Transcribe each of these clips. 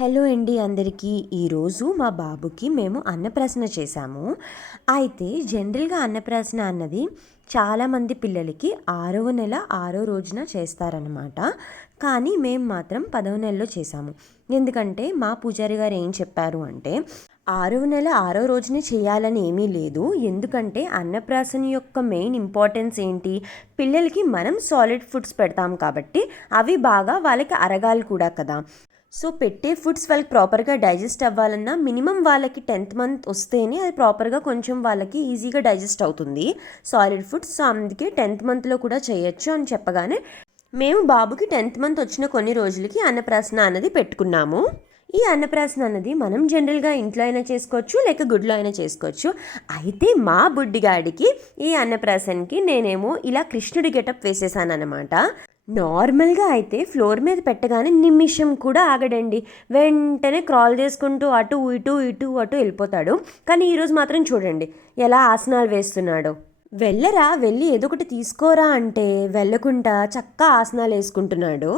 Hello అండి అందరికీ. ఈరోజు మా బాబుకి మేము అన్నప్రాసన చేశాము. అయితే జనరల్గా అన్నప్రాసన అన్నది చాలామంది పిల్లలకి 6వ నెల 6వ రోజున చేస్తారనమాట. కానీ మేము మాత్రం 10వ నెలలో చేశాము. ఎందుకంటే మా పూజారి గారు ఏం చెప్పారు అంటే 6వ నెల 6వ రోజునే చేయాలని ఏమీ లేదు. ఎందుకంటే అన్నప్రాసన యొక్క మెయిన్ ఇంపార్టెన్స్ ఏంటి, పిల్లలకి మనం సాలిడ్ ఫుడ్స్ పెడతాం కాబట్టి అవి బాగా వాళ్ళకి అరగాలి కూడా కదా. సో పెట్టే ఫుడ్స్ వాళ్ళకి ప్రాపర్గా డైజెస్ట్ అవ్వాలన్నా మినిమం వాళ్ళకి 10th మంత్ వస్తేనే అది ప్రాపర్గా కొంచెం వాళ్ళకి ఈజీగా డైజెస్ట్ అవుతుంది సాలిడ్ ఫుడ్స్. సో అందుకే 10th మంత్లో కూడా చేయొచ్చు అని చెప్పగానే మేము బాబుకి 10th మంత్ వచ్చిన కొన్ని రోజులకి అన్నప్రాసన అన్నది పెట్టుకున్నాము. ఈ అన్నప్రాసన అన్నది మనం జనరల్గా ఇంట్లో అయినా చేసుకోవచ్చు, లేక గుడిలో అయినా చేసుకోవచ్చు. అయితే మా బుడ్డిగాడికి ఈ అన్నప్రాసనకి నేనేమో ఇలా కృష్ణుడి గెటప్ వేసేసాను అనమాట. నార్మల్గా అయితే ఫ్లోర్ మీద పెట్టగానే నిమిషం కూడా ఆగడండి, వెంటనే క్రాల్ చేసుకుంటూ అటు ఇటు ఇటు అటు వెళ్ళిపోతాడు. కానీ ఈరోజు మాత్రం చూడండి ఎలా ఆసనాలు వేస్తున్నాడో. వెళ్ళి ఏదో ఒకటి తీసుకోరా అంటే వెళ్ళకుండా చక్కగా ఆసనాలు వేసుకుంటున్నాడు.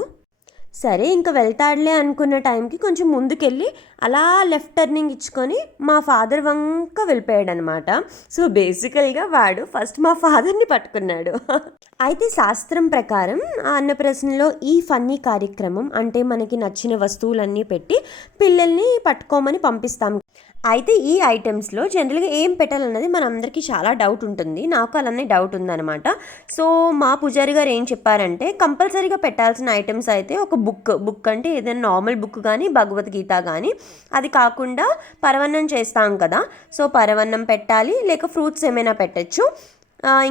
సరే ఇంకా వెళ్తాడులే అనుకున్న టైంకి కొంచెం ముందుకెళ్ళి అలా లెఫ్ట్ టర్నింగ్ ఇచ్చుకొని మా ఫాదర్ వంక వెళ్ళిపోయాడు అనమాట. సో బేసికల్గా వాడు ఫస్ట్ మా ఫాదర్ని పట్టుకున్నాడు. అయితే శాస్త్రం ప్రకారం ఆ అన్నప్రాసనలో ఈ ఫన్నీ కార్యక్రమం అంటే మనకి నచ్చిన వస్తువులన్నీ పెట్టి పిల్లల్ని పట్టుకోమని పంపిస్తాం. అయితే ఈ ఐటమ్స్లో జనరల్గా ఏం పెట్టాలన్నది మనందరికీ చాలా డౌట్ ఉంటుంది. నాకు అలానే డౌట్ ఉందన్నమాట. సో మా పూజారి గారు ఏం చెప్పారంటే కంపల్సరీగా పెట్టాల్సిన ఐటమ్స్ అయితే ఒక బుక్ అంటే ఏదైనా నార్మల్ బుక్ కానీ భగవద్గీత కానీ, అది కాకుండా పరవన్నం చేస్తాం కదా, సో పరవన్నం పెట్టాలి, లేక ఫ్రూట్స్ ఏమైనా పెట్టచ్చు,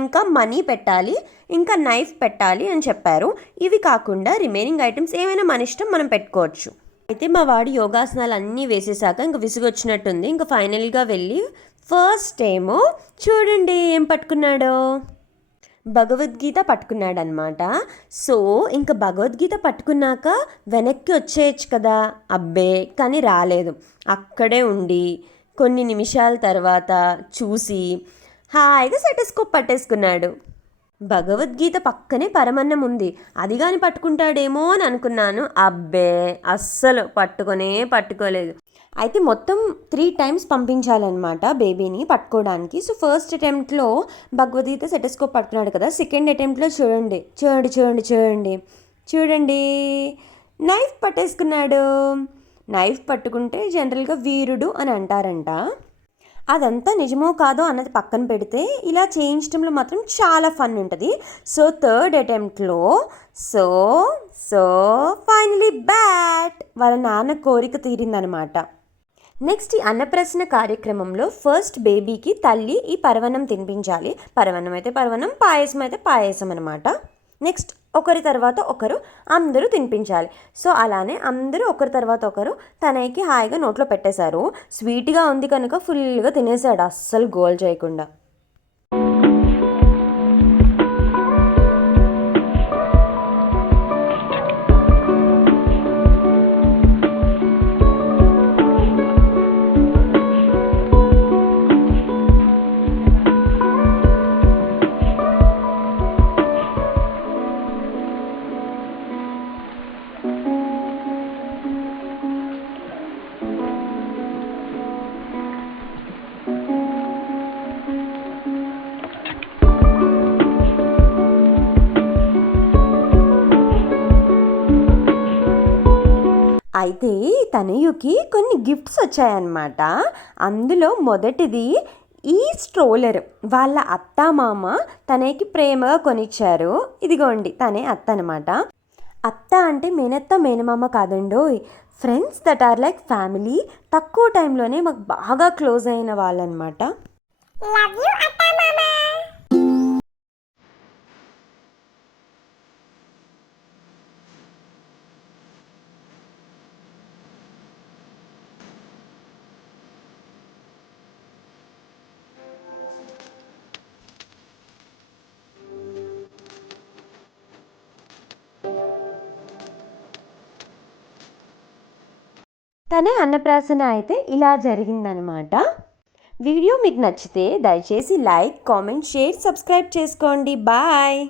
ఇంకా మనీ పెట్టాలి, ఇంకా నైఫ్ పెట్టాలి అని చెప్పారు. ఇవి కాకుండా రిమైనింగ్ ఐటమ్స్ ఏమైనా మన ఇష్టం, మనం పెట్టుకోవచ్చు. అయితే మా వాడు యోగాసనాలు అన్నీ వేసేసాక ఇంకా విసుగొచ్చినట్టుంది. ఇంకా ఫైనల్గా వెళ్ళి ఫస్ట్ ఏమో చూడండి ఏం పట్టుకున్నాడో, భగవద్గీత పట్టుకున్నాడు అనమాట. సో ఇంకా భగవద్గీత పట్టుకున్నాక వెనక్కి వచ్చేయచ్చు కదా, అబ్బే కానీ రాలేదు. అక్కడే ఉండి కొన్ని నిమిషాల తర్వాత చూసి హాయిగా సెటస్కోప్ పట్టేసుకున్నాడు. భగవద్గీత పక్కనే పరమన్నం ఉంది, అది కానీ పట్టుకుంటాడేమో అని అనుకున్నాను. అబ్బే అస్సలు పట్టుకోలేదు. అయితే మొత్తం 3 times పంపించాలన్నమాట బేబీని పట్టుకోవడానికి. సో ఫస్ట్ అటెంప్ట్లో భగవద్గీత సెటస్కోప్ పట్టుకున్నాడు కదా, సెకండ్ అటెంప్ట్లో చూడండి నైఫ్ పట్టేసుకున్నాడు. నైఫ్ పట్టుకుంటే జనరల్గా వీరుడు అని అంటారంట. అదంతా నిజమో కాదో అన్నది పక్కన పెడితే ఇలా చేయించడంలో మాత్రం చాలా ఫన్ ఉంటుంది. సో థర్డ్ అటెంప్ట్లో సో ఫైనలీ బ్యాట్ వాళ్ళ నాన్న కోరిక తీరిందనమాట. నెక్స్ట్ ఈ అన్నప్రాసన కార్యక్రమంలో ఫస్ట్ బేబీకి తల్లి ఈ పరవన్నం తినిపించాలి. పరవన్నం అయితే పరవన్నం, పాయసం అయితే పాయసం అనమాట. నెక్స్ట్ ఒకరి తర్వాత ఒకరు అందరూ తినిపించాలి. సో అలానే అందరూ ఒకరి తర్వాత ఒకరు తనకి హాయిగా నోట్లో పెట్టేశారు. స్వీట్గా ఉంది కనుక ఫుల్గా తినేసాడు అస్సలు గోల్ చేయకుండా. అయితే తనయుకి కొన్ని గిఫ్ట్స్ వచ్చాయన్నమాట. అందులో మొదటిది ఈ స్ట్రోలర్ వాళ్ళ అత్త మామ తనకి ప్రేమగా కొనిచ్చారు. ఇదిగోండి తనే అత్త అనమాట. అత్త అంటే మేనత్త మేనమామ కాదండోయ్, friends that are like family. తక్కువ టైంలోనే మాకు బాగా క్లోజ్ అయిన వాళ్ళనమాట. తనే అన్నప్రాసన అయితే ఇలా జరిగిందనమాట. వీడియో మీకు నచ్చితే దయచేసి లైక్, కామెంట్, షేర్, సబ్స్క్రైబ్ చేసుకోండి. బాయ్.